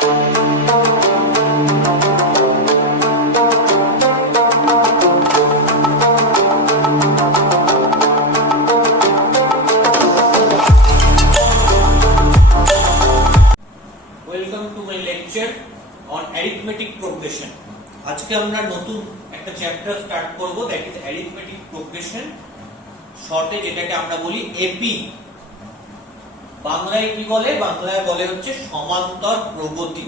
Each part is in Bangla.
আজকে আমরা নতুন একটা চ্যাপ্টার স্টার্ট করব, দ্যাট ইজ অ্যারিথমেটিক প্রোগ্রেশন, শর্টে যেটাকে আমরা বলি এপি। বাংলায় কি বলে? বাংলায় বলে হচ্ছে সমান্তর প্রগতি।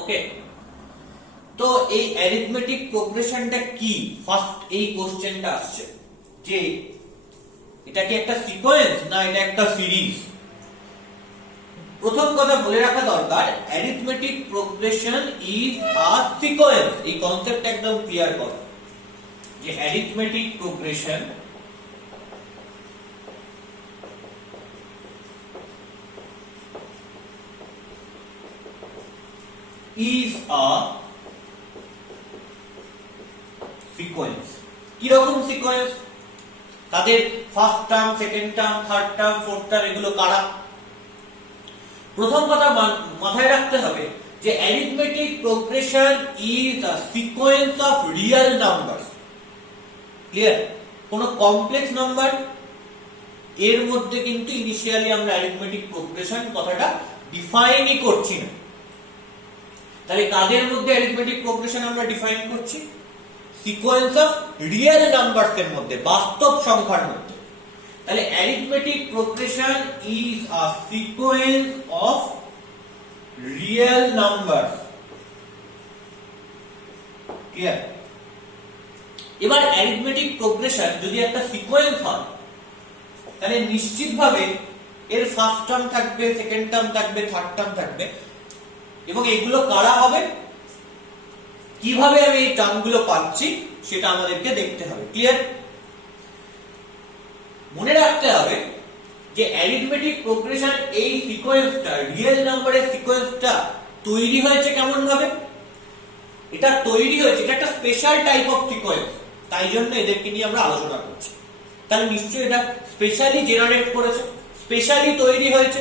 ওকে, তো এই অ্যারিথমেটিক প্রোগ্রেশনটা কি? ফার্স্ট এই কোশ্চেনটা আসছে যে এটা কি একটা সিকোয়েন্স না এটা একটা সিরিজ। প্রথম কথা বলে রাখা দরকার, arithmetic progression is a sequence. এই কনসেপ্ট একদম ক্লিয়ার করো যে arithmetic progression is a sequence. কি রকম সিকোয়েন্স? তাদের first term, second term, third term, fourth term এগুলো কারা? প্রথম কথা মাথায় রাখতে হবে যে arithmetic progression is a sequence of real numbers. Clear? কোন কমপ্লেক্স নাম্বার এর মধ্যে কিন্তু ইনিশিয়ালি আমরা অ্যারিথমেটিক প্রোগ্রেশন কথাটা ডিফাইনই করছি না। তাহলে কাদের মধ্যে অ্যারিথমেটিক প্রোগ্রেশন আমরা ডিফাইন করছি? সিকোয়েন্স অফ রিয়েল নাম্বারস এর মধ্যে, বাস্তব সংখ্যার মধ্যে। তাহলে arithmetic progression is a sequence of real numbers. Clear? এবার অ্যারিথমেটিক প্রোগ্রেশন যদি একটা সিকোয়েন্স হয় তাহলে নিশ্চিতভাবে এর ফার্স্ট টার্ম থাকবে, সেকেন্ড টার্ম থাকবে, থার্ড টার্ম থাকবে, এবং এগুলো কারা হবে, কিভাবে আমি এই টার্মগুলো পাচ্ছি সেটা আমাদেরকে দেখতে হবে। ক্লিয়ার? মনে রাখতে হবে যে অ্যারিথমেটিক প্রোগ্রেশন এই সিকোয়েন্সটা, রিয়েল নাম্বারের সিকোয়েন্সটা তৈরি হয়েছে কেমন ভাবে? এটা তৈরি হয়েছে, এটা একটা স্পেশাল টাইপ অফ সিকোয়েন্স, তাই জন্য এদেরকে নিয়ে আমরা আলোচনা করছি। তাহলে নিশ্চয়ই এটা স্পেশালি জেনারেট করেছে, স্পেশালি তৈরি হয়েছে।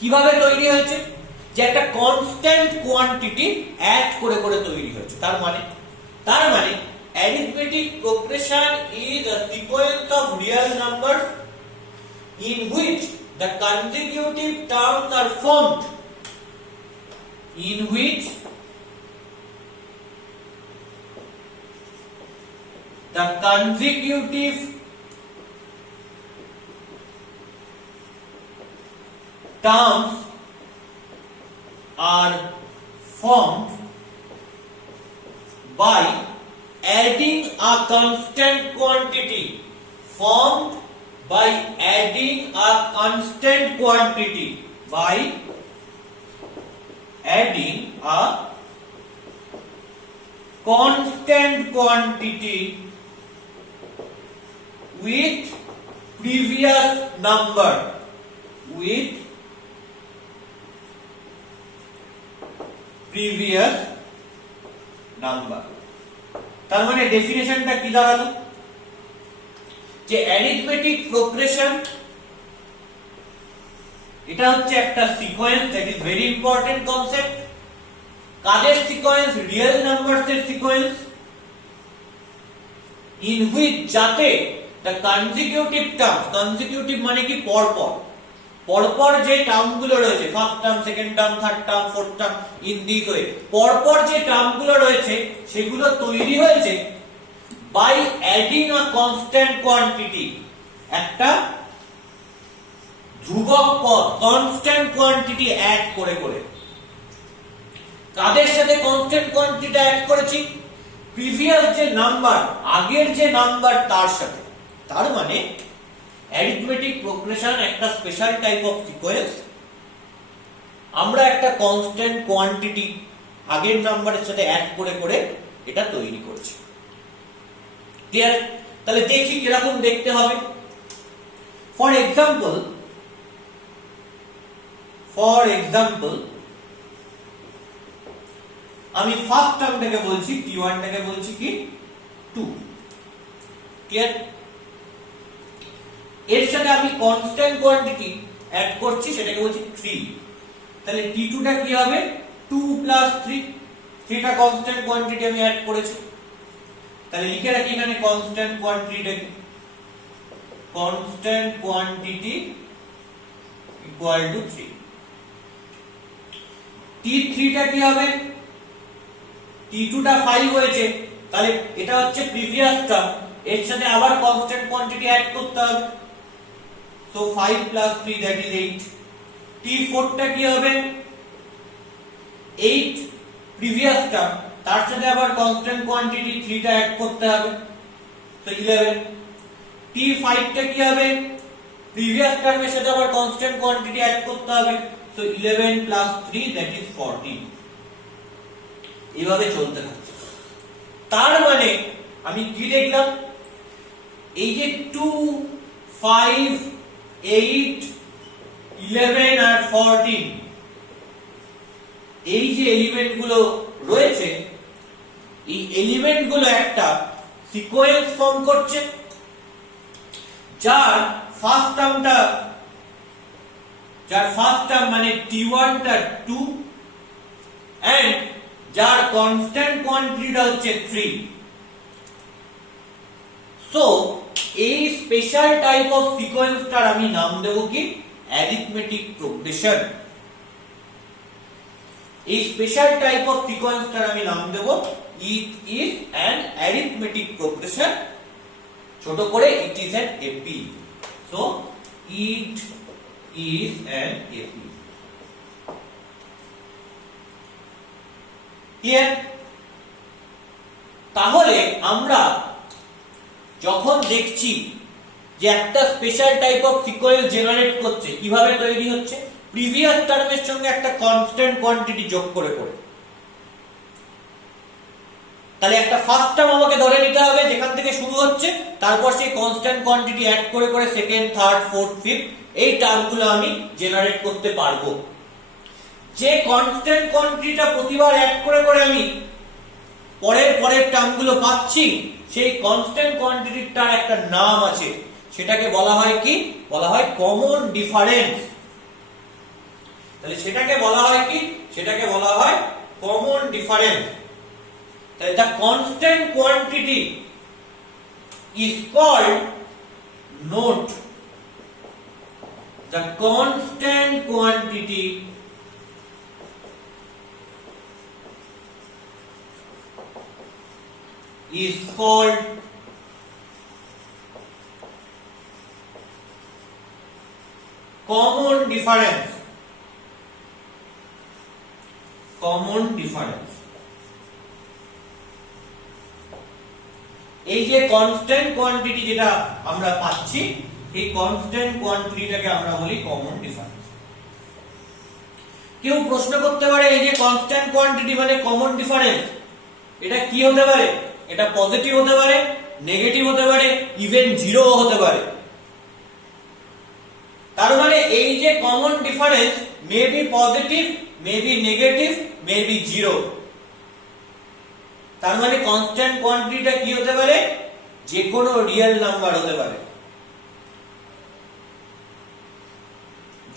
কিভাবে তৈরি হয়েছে? যে একটা কনস্ট্যান্ট কোয়ান্টিটি অ্যাড করে করে তৈরি হয়েছে। তার মানে arithmetic progression is a sequence of real numbers in which the consecutive terms are formed, in which the consecutive terms are formed by adding a constant quantity, formed by adding a constant quantity, by adding a constant quantity with previous number, with previous number। তার মানে ডেফিনেশনটা কি দাঁড়ালো? যে অ্যারিথমেটিক প্রোগ্রেশন এটা হচ্ছে একটা sequence, that is very important concept. কাদের সিকোয়েন্স? রিয়েল নাম্বারস এর সিকোয়েন্স, ইন হুইচ যাতে দ্য কনজিকিউটিভ টার্মস, কনজিকিউটিভ মানে কি পরপর, পরপর যে টার্মগুলো রয়েছে, first term, second term, third term, fourth term, in this way, পরপর যে টার্মগুলো রয়েছে সেগুলো তৈরি হয়েছে by adding a constant quantity, একটা ধ্রুবক পদ, কনস্ট্যান্ট কোয়ান্টিটি অ্যাড করে করে। কাদের সাথে কনস্ট্যান্ট কোয়ান্টিটি অ্যাড করেছি? প্রিভিয়াস যে নাম্বার, আগের যে নাম্বার তার সাথে। তার মানে অ্যারিথমেটিক প্রোগ্রেশন একটা স্পেশাল টাইপ অফ সিকোয়েন্স। আমরা একটা কনস্ট্যান্ট কোয়ান্টিটি আগের নাম্বারের সাথে অ্যাড করে করে এটা তৈরি করছি। ক্লিয়ার? তাহলে দেখি কিরকম দেখতে হবে। ফর এক্সাম্পল আমি ফার্স্ট টার্মটাকে বলছি t1, টাকে বলছি কি 2। ক্লিয়ার? এর সাথে আমি কনস্ট্যান্ট কোয়ান্টিটি অ্যাড করছি, সেটাকে বলছি 3। তাহলে T2 টা কি হবে 2 প্লাস 3, 3 টা কনস্ট্যান্ট কোয়ান্টিটি আমি অ্যাড করেছি। তাহলে লিখে রাখি এখানে constant quantity, constant quantity equal to 3। T3 টা কি হবে, T2 টা 5 হয়েছে, তাহলে এটা হচ্ছে প্রিভিয়াস টার্ম, এর সাথে আবার কনস্ট্যান্ট কোয়ান্টিটি অ্যাড করতে হবে। So 5 plus 3 that is 8। T4 টা কি হবে 8 প্রিভিয়াস টার্ম, তার সাথে আবার কনস্ট্যান্ট কোয়ান্টিটি 3 টা অ্যাড করতে হবে, সো 11। T5 টা কি হবে প্রিভিয়াস টার্মের সাথে আবার কনস্ট্যান্ট কোয়ান্টিটি অ্যাড করতে হবে, সো 11 প্লাস 3 দ্যাট ইজ 14। এইভাবে চলতে থাকছে। তার মানে আমি কি দেখলাম, এই যে 2 5 8 11 আর 14 এই যে এলিমেন্ট গুলো রয়েছে, এই এলিমেন্ট গুলো একটা সিকোয়েন্স ফর্ম করছে, যার ফার্স্ট টার্ম মানে T1 টা 2 এন্ড যার কনস্ট্যান্ট কোয়ান্টিটিটা হচ্ছে 3। সো এই স্পেশাল টাইপ অফ সিকোয়েন্সটার আমি নাম দেব কি অ্যারিথমেটিক প্রোগ্রেশন। এই স্পেশাল টাইপ অফ সিকোয়েন্সটার আমি নাম দেব it is an arithmetic progression, ছোট করে it is an AP. So it is an AP. Clear? তাহলে আমরা যখন দেখছি যে একটা special type of sequence generate করছে, কিভাবে তৈরি হচ্ছে, প্রিভিয়াস টার্মের সঙ্গে একটা কনস্ট্যান্ট কোয়ান্টিটি যোগ করে করে। তাহলে একটা ফার্স্ট টার্ম আমাকে ধরে নিতে হবে যেখান থেকে শুরু হচ্ছে, তারপর সেই কনস্ট্যান্ট কোয়ান্টিটি অ্যাড করে করে সেকেন্ড, থার্ড, ফোর্থ, ফিফথ এই টার্মগুলো আমি জেনারেট করতে পারবো। যে কনস্ট্যান্ট কোয়ান্টিটিটা প্রতিবার অ্যাড করে করে আমি পরের টার্মগুলো পাচ্ছি, সেই কনস্ট্যান্ট কোয়ান্টিটিটার একটা নাম আছে, সেটাকে বলা হয় কি, বলা হয় কমন ডিফারেন্স। তাহলে সেটাকে বলা হয় কি, সেটাকে বলা হয় কমন ডিফারেন্স। তাহলে the constant quantity is called, note, the constant quantity is called common difference, common difference। এই যে কনস্ট্যান্ট কোয়ান্টিটি যেটা আমরা পাচ্ছি, এই কনস্ট্যান্ট কোয়ান্টিটিটাকে আমরা বলি কমন ডিফারেন্স। কেউ প্রশ্ন করতে পারে এই যে কনস্ট্যান্ট কোয়ান্টিটি মানে কমন ডিফারেন্স, এটা কি হতে পারে? এটা পজিটিভ হতে পারে, নেগেটিভ হতে পারে, ইভেন জিরো হতে পারে। তার মানে এই যে common difference may be positive, may be negative, may be zero. তার মানে কনস্ট্যান্ট কোয়ান্টিটিটা কি হতে পারে? যে কোনো রিয়েল নাম্বার হতে পারে।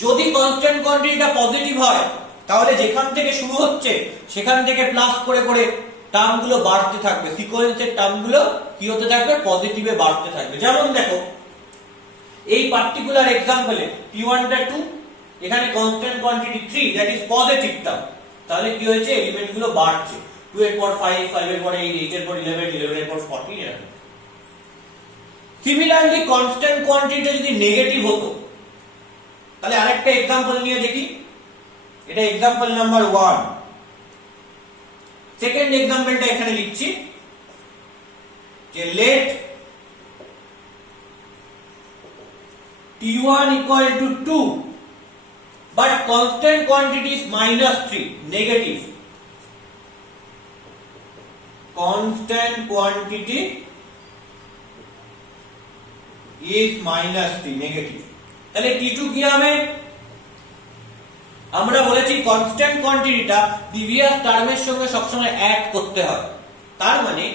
যদি কনস্ট্যান্ট কোয়ান্টিটিটা পজিটিভ হয়, তাহলে যেখান থেকে শুরু হচ্ছে সেখান থেকে প্লাস করে করে টার্মগুলো বাড়তে থাকবে, সিকোয়েন্সের টার্মগুলো কি হতে থাকবে? পজিটিভে বাড়তে থাকবে। যেমন দেখো এই পার্টিকুলার এক্সাম্পলে P1 টা 2, এখানে constant quantity 3 that is positive term, তাহলে কি হয়েছে? এলিমেন্টগুলো বাড়ছে, 2 এর পর 5, 5 এর পর 8, 8 এর পর 11, 11 এর পর 14 এরকম। সিমিলারলি কনস্ট্যান্ট কোয়ান্টিটি যদি নেগেটিভ হতো, তাহলে আরেকটা एग्जांपल নিয়ে দেখি। এটা एग्जांपल নাম্বার 1। সেকেন্ড एग्जांपलটা এখানে লিখছি যে let T1 equal to 2 but constant quantity is -3, negative। constant quantity is -3, negative। তাহলে T2 কি হবে? আমরা বলেছি কনস্ট্যান্ট কোয়ান্টিটিটা প্রিভিয়াস টার্মের সঙ্গে সবসময় অ্যাড করতে হয়। তার মানে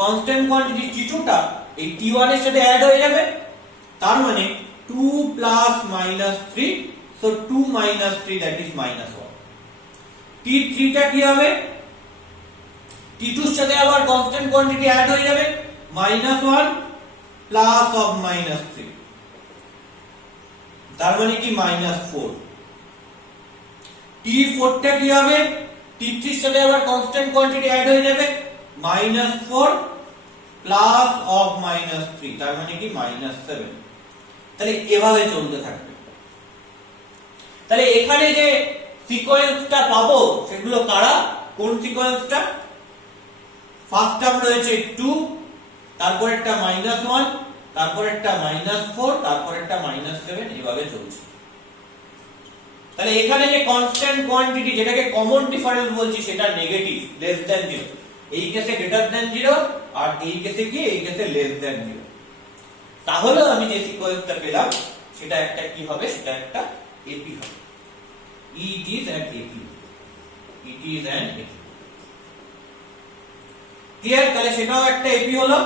কনস্ট্যান্ট কোয়ান্টিটি T2 টা এই T1 এর সাথে অ্যাড হয়ে যাবে। তার মানে 2 + -3 so 2 minus 3 that is minus 1. t3 টা কি হবে? t2 এর সাথে আবার কনস্ট্যান্ট কোয়ান্টিটি অ্যাড হয়ে যাবে minus 1 plus of minus 3, তার মানে কি minus 4. t4 টা কি হবে? t3 এর সাথে আবার কনস্ট্যান্ট কোয়ান্টিটি অ্যাড হয়ে যাবে minus 4 plus of minus 3, তার মানে কি minus 7. তাহলে এভাবে চলতে থাকবে। তাহলে এখানে যে সিকোয়েন্সটা পাবো সেগুলো কারা? কোন সিকোয়েন্সটা? ফার্স্ট টার্ম রয়েছে 2, তারপর একটা -1, তারপর একটা -4, তারপর একটা -7, এভাবে চলছে। তাহলে এখানে যে কনস্ট্যান্ট কোয়ান্টিটি যেটাকে কমন ডিফারেন্স বলছি সেটা নেগেটিভ, লেস দ্যান 0। এই কেসে গ্রেটার দ্যান 0 আর এই কেসে কি? এই কেসে লেস দ্যান 0। তাহলে আমি যে সিকোয়েন্সটা পেলাম সেটা একটা কি হবে? সেটা একটা এপি হবে। It is an AP. It is an AP. Clear? তাহলে সেটাও একটা এপি হলো।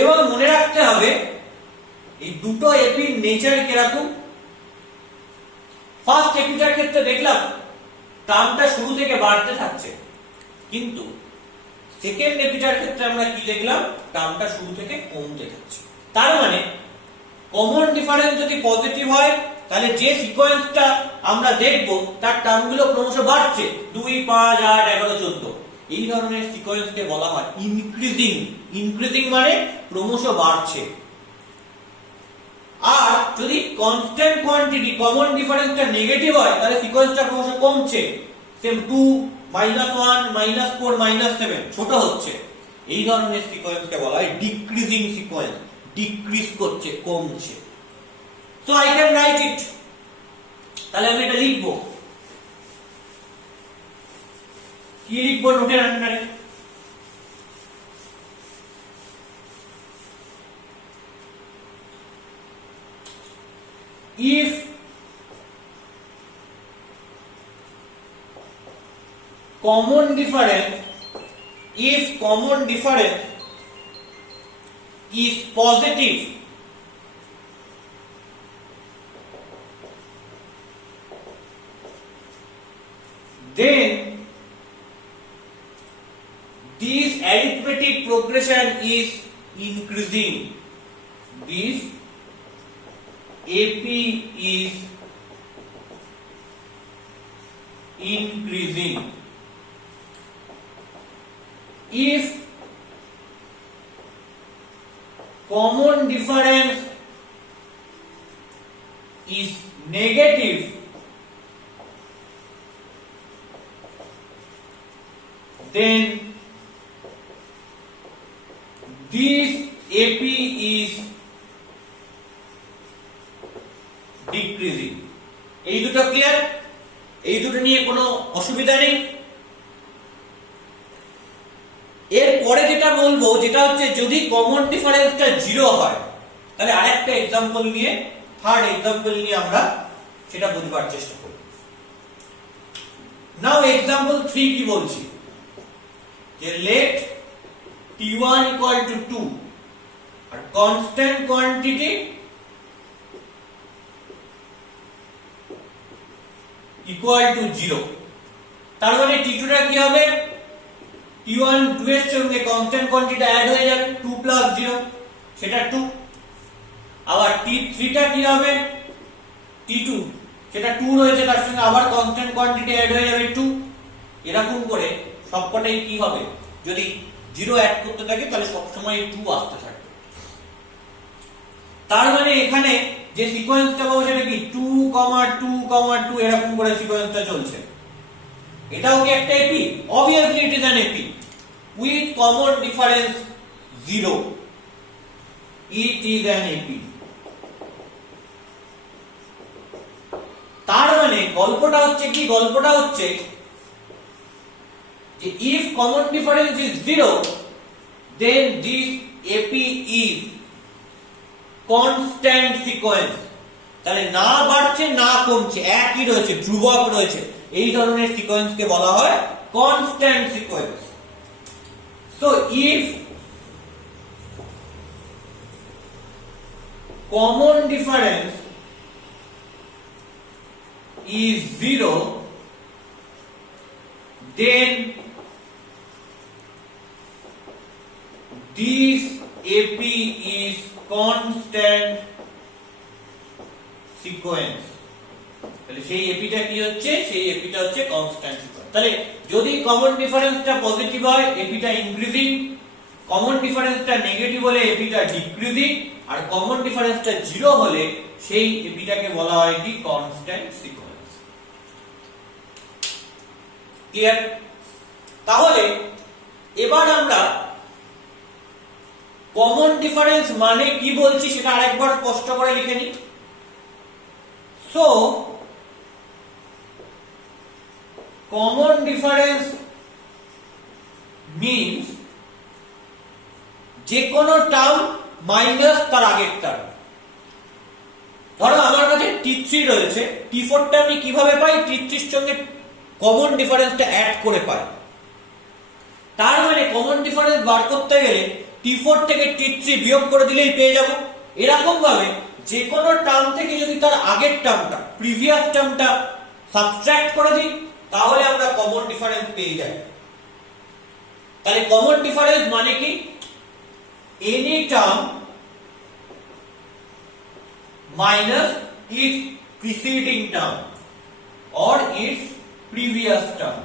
এবং মনে রাখতে হবে এই দুটো এপির নেচার কিরকম। ফার্স্ট এপিটার ক্ষেত্রে দেখলাম টার্মটা শুরু থেকে বাড়তে থাকছে, কিন্তু সেকেন্ড এপিটার ক্ষেত্রে আমরা কি দেখলাম? টার্মটা শুরু থেকে কমতে থাকছে। তার মানে কমন ডিফারেন্স যদি পজিটিভ হয় তাহলে যে সিকোয়েন্সটা আমরা দেখব তার টার্মগুলো ক্রমশ বাড়ছে, 2, 5, 8, 11, 14। এই ধরনের সিকোয়েন্সকে বলা হয় ইনক্রিজিং। ইনক্রিজিং মানে ক্রমশ বাড়ছে। আর যদি কনস্ট্যান্ট কোয়ান্টিটি কমন ডিফারেন্সটা নেগেটিভ হয় তাহলে সিকোয়েন্সটা ক্রমশ কমছে, সেম 2, -1, -4, -7 ছোট হচ্ছে। এই ধরনের সিকোয়েন্সকে বলা হয় ডিক্রিজিং সিকোয়েন্স, ডিক্রিজ করছে, কমছে। So I can write it. তাহলে আমি এটা লিখব। কি লিখব নোটের আন্ডারে? If common difference is positive, then this arithmetic progression is increasing. This AP is increasing. If common difference is negative, then this AP is decreasing. এই দুটো ক্লিয়ার? এই দুটো নিয়ে কোনো অসুবিধা নেই। এরপরে যেটা বলবো যেটা হচ্ছে যদি কমন ডিফারেন্সটা 0 হয় তাহলে আরেকটা एग्जांपल নিয়ে, থার্ড एग्जांपल নিয়ে আমরা সেটা বুঝবার চেষ্টা করব। নাও एग्जांपल 3 কি বলছি? যে let t1 equal to 2 R constant quantity equal to 0। তার মানে t2 টা কি হবে? t1 2 এর সঙ্গে constant quantity অ্যাড হয়ে যাবে 2 plus 0, সেটা 2। আবার t3 টা কি হবে? t2 সেটা 2 রয়েছে, তার সঙ্গে আবার constant quantity অ্যাড হয়ে যাবে 2। এরকম করে সবকটাই কি হবে? যদি 0 অ্যাড করতে থাকে তাহলে সব সময় 2 আসতে থাকবে। তার মানে এখানে যে সিকোয়েন্সটা পাবো সেটা কি 2, 2, 2 এরকম করে সিকোয়েন্সটা চলছে। এটাও কি একটা AP? obviously it is an epi with common difference 0. it is an epi। তার মানে গল্পটা হচ্ছে কি? গল্পটা হচ্ছে যে if common difference is 0 then this epi is constant sequence। তাহলে না বাড়ছে না কমছে, একই রয়েছে, ধ্রুবক রয়েছে। এই ধরনের সিকোয়েন্সকে বলা হয় constant sequence. So if common difference is 0, then this AP is constant sequence. তাহলে সেই এপিটা কি হচ্ছে, সেই এপিটা হচ্ছে কনস্ট্যান্ট সিকোয়েন্স। তাহলে যদি কমন ডিফারেন্সটা পজিটিভ হয় এপিটা ইনক্রিজিং, কমন ডিফারেন্সটা নেগেটিভ হলে এপিটা ডিক্রিজিং, আর কমন ডিফারেন্সটা 0 হলে সেই এপিটাকে বলা হয় কি কনস্ট্যান্ট সিকোয়েন্স। ক্লিয়ার? তাহলে এবার আমরা কমন ডিফারেন্স মানে কি বলছি সেটা আরেকবার স্পষ্ট করে লিখে নিই। সো common difference means যে কোনো টার্ম মাইনাস তার আগের টার্ম। ধরো আমার কাছে T3 রয়েছে, T4 টা আমি কিভাবে পাই? T3 এর সঙ্গে কমন ডিফারেন্সটা অ্যাড করে পাই। তার মানে কমন ডিফারেন্স বার করতে গেলে T4 থেকে T3 বিয়োগ করে দিলেই পেয়ে যাব। এরকম ভাবে যে কোনো টার্ম থেকে যদি তার আগের টার্মটা, প্রিভিয়াস টার্মটা সাবট্রাক্ট করে দিই তাহলে আমরা কমন ডিফারেন্স পেয়ে যাই। তাহলে কমন ডিফারেন্স মানে কি? Any term minus it's preceding term or it's previous term.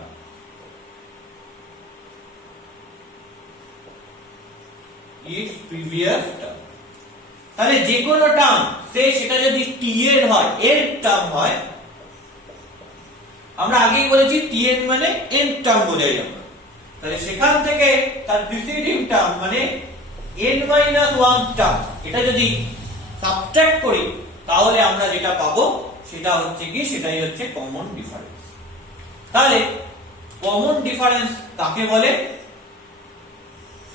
It's previous term. তাহলে যে কোনো টার্ম সেটা যদি টি এর হয়, এর টার্ম হয়, আমরা আগেই বলেছি tn মানে n টার্ম বোঝাই আমরা। তাহলে সেখান থেকে তার প্রিসিডিং টার্ম মানে n-1 টার্ম এটা যদি সাবট্রাক্ট করি তাহলে আমরা যেটা পাবো সেটা হচ্ছে কি, সেটাই হচ্ছে কমন ডিফারেন্স। তাহলে কমন ডিফারেন্স কাকে বলে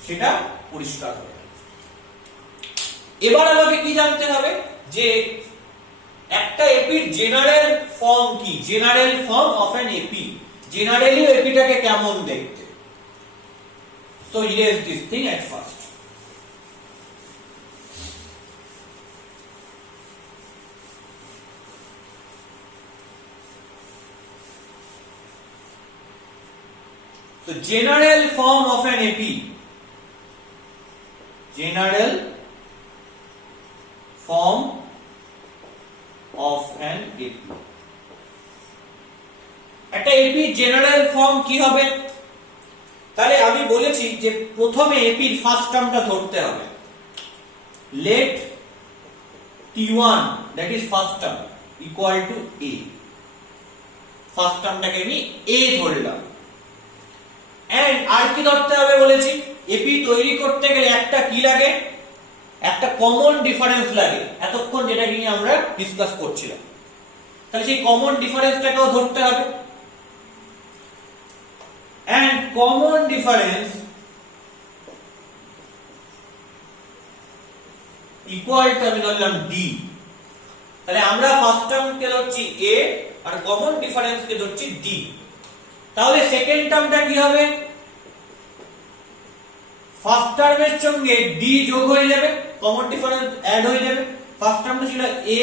সেটা পরিষ্কার হবে। এবার আমাকে কি জানতে হবে যে একটা এপির জেনারেল ফর্ম কি, general form of an AP, generally এপিটাকে কেমন দেখতে। So here this thing at first. So general form of an AP, general form of an AP, একটা AP জেনারেল ফর্ম কি হবে? তাহলে আমি বলেছি যে প্রথমে AP এর ফার্স্ট টার্মটা ধরতে হবে। let T1 that is first term equal to A, first টার্মটাকে আমি A ধরলাম। এন্ড আর কি ধরতে হবে বলেছি? AP তৈরি করতে গেলে একটা কি লাগে, একটা কমন ডিফারেন্স লাগে, এতক্ষণ যেটা নিয়ে আমরা ডিসকাস করছিলাম। তাহলে সেই কমন ডিফারেন্সটাকেও ধরতে হবে। And common difference equal to আমি ধরলাম D। তাহলে আমরা ফার্স্ট টার্মকে ধরছি A আর কমন ডিফারেন্সকে ধরছি D। তাহলে সেকেন্ড টার্মটা কি হবে? ফার্স্ট টার্মের সঙ্গে D যোগ হয়ে যাবে, কমন ডিফারেন্স অ্যাড হয়ে যাবে। ফার্স্ট টার্মটা ছিল A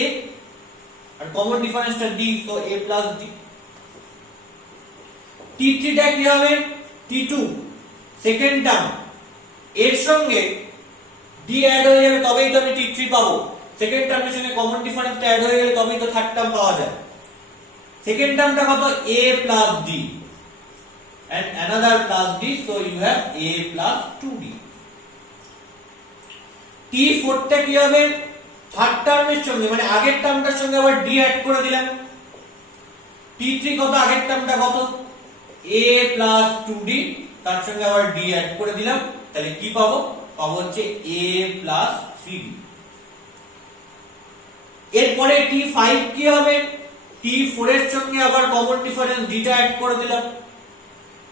আর কমন ডিফারেন্সটা D, তো A প্লাস D। T3 টা কি হবে? T2 সেকেন্ড টার্ম, এর সঙ্গে D অ্যাড হয়ে যাবে তবেই তো আমি T3 পাবো। সেকেন্ড টার্মের সঙ্গে কমন ডিফারেন্সটা অ্যাড হয়ে গেলে তবেই তো থার্ড টার্ম পাওয়া যায়। সেকেন্ড টার্মটা কত? A plus D and another plus D, so you have A plus 2D। T4 টা কি হবে? থার্ড টার্মের সঙ্গে মানে আগের টার্মটার সঙ্গে আবার D অ্যাড করে দিলাম। T3 কত? আগের টার্মটা কত? A plus 2D, তার সঙ্গে আবার D অ্যাড করে দিলাম। তাহলে কি পাবো? পাবো হচ্ছে A plus 3D। এরপরে T5 কি হবে? T4 এর সঙ্গে আবার কমন ডিফারেন্স D টা অ্যাড করে দিলাম।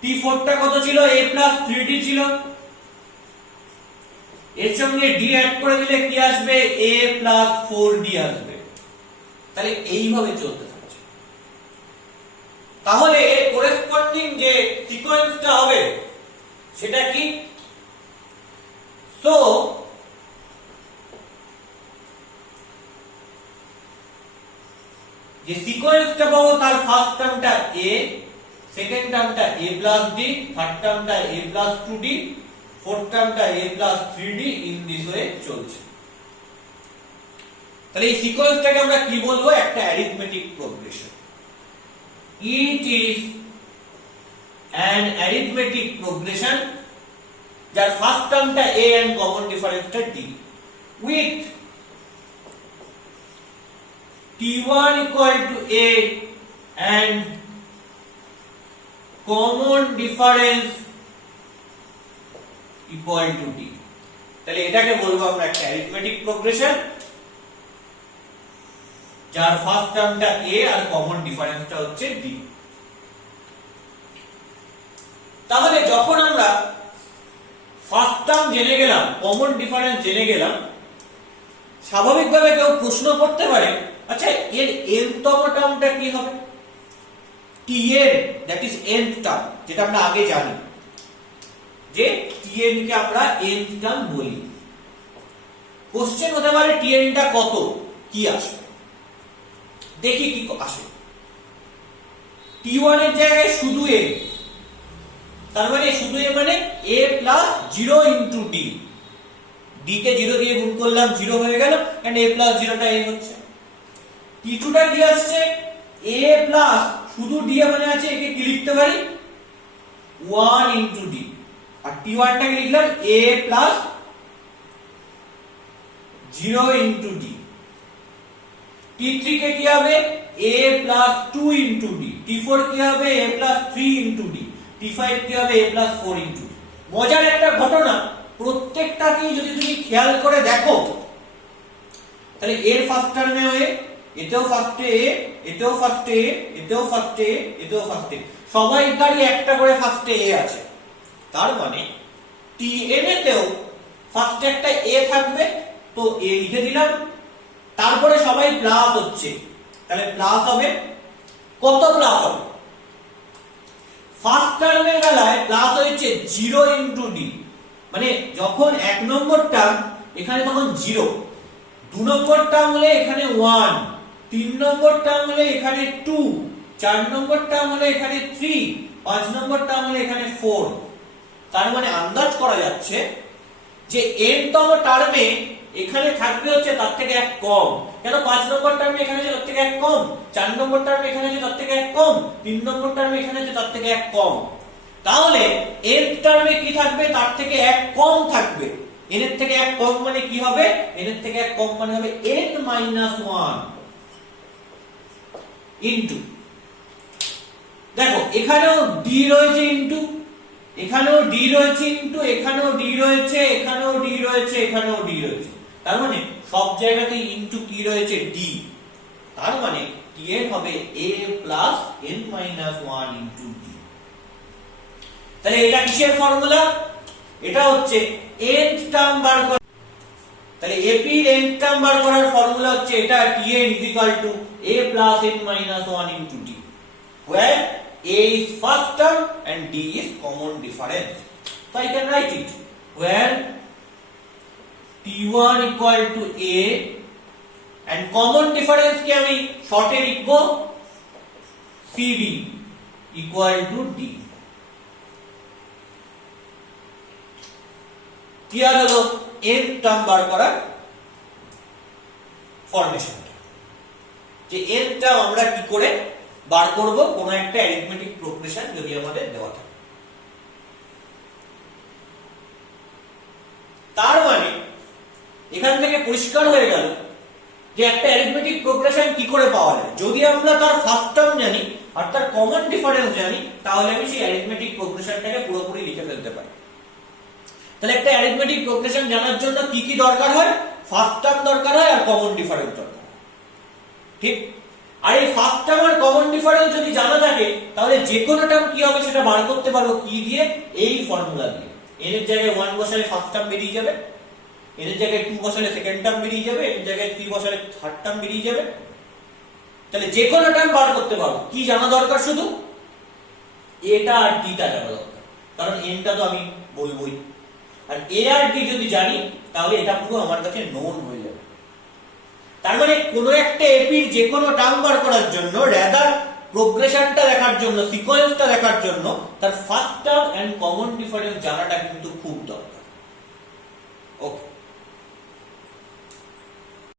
T4 টা কত ছিল? A plus 3D ছিল, এর সঙ্গে D অ্যাড করে দিলে কি আসবে? A plus 4D আসবে। তাহলে এইভাবে চলতে থাকছে। তাহলে এর করেসপন্ডিং যে সিকোয়েন্সটা হবে সেটা কি? সো যে সিকোয়েন্সটা সিকোয়েন্সটা পাবো তার ফার্স্ট টার্মটা a, সেকেন্ড টার্মটা a প্লাস d, থার্ড টার্মটা a প্লাস 2d, ফোর্থ টার্মটা a plus 3d in this way চলছে। তাহলে এই সিকোয়েন্সটাকে আমরা কি বলবো? একটা arithmetic progression. It is an arithmetic progression যার ফার্স্ট টার্মটা a এন্ড কমন ডিফারেন্সটা d with t1 equal to a and common difference equal to d। তাহলে এটাকে বলবো আমরা একটা অ্যারিথমেটিক প্রোগ্রেশন যার ফার্স্ট টার্মটা a আর কমন ডিফারেন্সটা হচ্ছে d। তাহলে যখন আমরা ফার্স্ট টার্ম জেনে গেলাম, কমন ডিফারেন্স জেনে গেলাম, স্বাভাবিকভাবে কেউ প্রশ্ন করতে পারে আচ্ছা এর nতম টার্মটা কি হবে? tn that is nth term, যেটা আমরা আগে জানি যে tn কে আমরা nth টার্ম বলি। কোশ্চেন হতে পারে tn টা কত, কি আসে, দেখি কি আসে। t1 এর জায়গায় শুধু a, তার মানে শুধু a মানে a plus 0 into d, d কে 0 দিয়ে গুণ করলাম 0 হয়ে গেল এন্ড a প্লাস 0 টা a হচ্ছে। t2 টা কি আসছে? a প্লাস শুধু d মানে আছে, একে কি লিখতে পারি 1 ইনটু d, আর t1 টাকে লিখলাম a plus 0 into d। t3 কে কি হবে a plus 2 into d, t4 কি হবে a plus 3 into d, t5 কি হবে a প্লাস 4 ইনটু d। মজার একটা ঘটনা, প্রত্যেকটাকেই যদি তুমি খেয়াল করে দেখো তাহলে এর ফার্স্ট টার্মে a, এতেও ফার্স্টে a, এতেও ফার্স্টে a, এতেও ফার্স্টে a, এতেও ফার্স্টে a, সবাইকারই একটা করে ফার্স্টে a আছে। তার মানে tn এতেও ফার্স্টে একটা a থাকবে, তো a লিখে দিলাম, তারপরে সবাই প্লাস হচ্ছে, তাহলে প্লাস হবে, কত প্লাস হবে? ফার্স্ট টার্মের বেলায় প্লাস হয়েছে 0 ইনটু d, মানে যখন 1 নম্বর টার্ম এখানে তখন 0, 2 নম্বর টার্ম হলে এখানে 1, 3 নম্বর টার্ম হলে এখানে 2, 4 নম্বর টার্ম হলে এখানে 3, 5 নম্বর টার্ম হলে এখানে 4। তার মানে আন্দাজ করা যাচ্ছে যে n তম টার্মে এখানে থাকবে হচ্ছে তার থেকে এক কম। কেন? 5 নম্বর টার্মে এখানে আছে তার থেকে এক কম, 4 নম্বর টার্মে এখানে আছে তার থেকে এক কম, 3 নম্বর টার্মে এখানে আছে তার থেকে এক কম। তাহলে nth টার্মে কি থাকবে? তার থেকে এক কম থাকবে। n এর থেকে এক কম মানে কি হবে? n এর থেকে এক কম মানে হবে n মাইনাস 1 ইনটু, দেখো এখানেও d রয়েছে ইনটু, এখানেও d রয়েছে ইনটু, এখানেও d রয়েছে, এখানেও d রয়েছে, এখানেও d রয়েছে, তার মানে সব জায়গাতেই ইনটু কি রয়েছে? d। তার মানে tn হবে a plus n minus 1 into d। তাহলে এটা কিসের ফর্মুলা? এটা হচ্ছে nth টার্ম বার করা। তাহলে ap এর nth টার্ম বার করার ফর্মুলা হচ্ছে এটা, tn is equal to a plus n minus 1 into d, where a is first term and d is common difference. So I can write it where t1 equal to a and common difference কে আমি শর্টে লিখব cd equal to d। কি হলো n টার্ম বার করার ফরমেশনটা, যে n টার্ম আমরা কি করে বার করব কোন একটা অ্যারিথমেটিক প্রোগ্রেশন যদি আমাদের দেওয়া থাকে। তার মানে এখান থেকে পরিষ্কার হয়ে গেল যে একটা অ্যারিথমেটিক প্রোগ্রেশন কি করে পাওয়া যায়। যদি আমরা তার ফার্স্ট টার্ম জানি আর তার কমন ডিফারেন্স জানি, তাহলে আমি সেই অ্যারিথমেটিক প্রোগ্রেশনটাকে পুরোপুরি লিখে ফেলতে পারি। তাহলে একটা অ্যারিথমেটিক প্রোগ্রেশন জানার জন্য কি কি দরকার হয়? ফার্স্ট টার্ম দরকার হয় আর কমন ডিফারেন্স দরকার হয়, ঠিক? আর এই ফার্স্ট টার্ম আর কমন ডিফারেন্স যদি জানা থাকে তাহলে যে কোনো টার্ম কি হবে সেটা বার করতে পারবো কি দিয়ে? এই ফর্মুলা দিয়ে। n এর জায়গায় 1 বসালে ফার্স্ট টার্ম বেরিয়ে যাবে, n এর জায়গায় 2 বসালে সেকেন্ড টার্ম বেরিয়ে যাবে, n এর জায়গায় 3 বসালে থার্ড টার্ম বেরিয়ে যাবে। তাহলে যে কোনো টার্ম বার করতে পারবো। কি জানা দরকার? শুধু এটা আর d টা জানা দরকার, কারণ n টা তো আমি বলবোই। আর a আর d যদি জানি তাহলে এটা পুরো আমার কাছে নোন হয়ে যাবে। তার মানে কোনো একটা এপির যে কোনো টার্ম বার করার জন্য রেদার প্রোগ্রেশনটা দেখার জন্য, সিকোয়েন্সটা দেখার জন্য তার first term and common difference জানাটা কিন্তু খুব দরকার।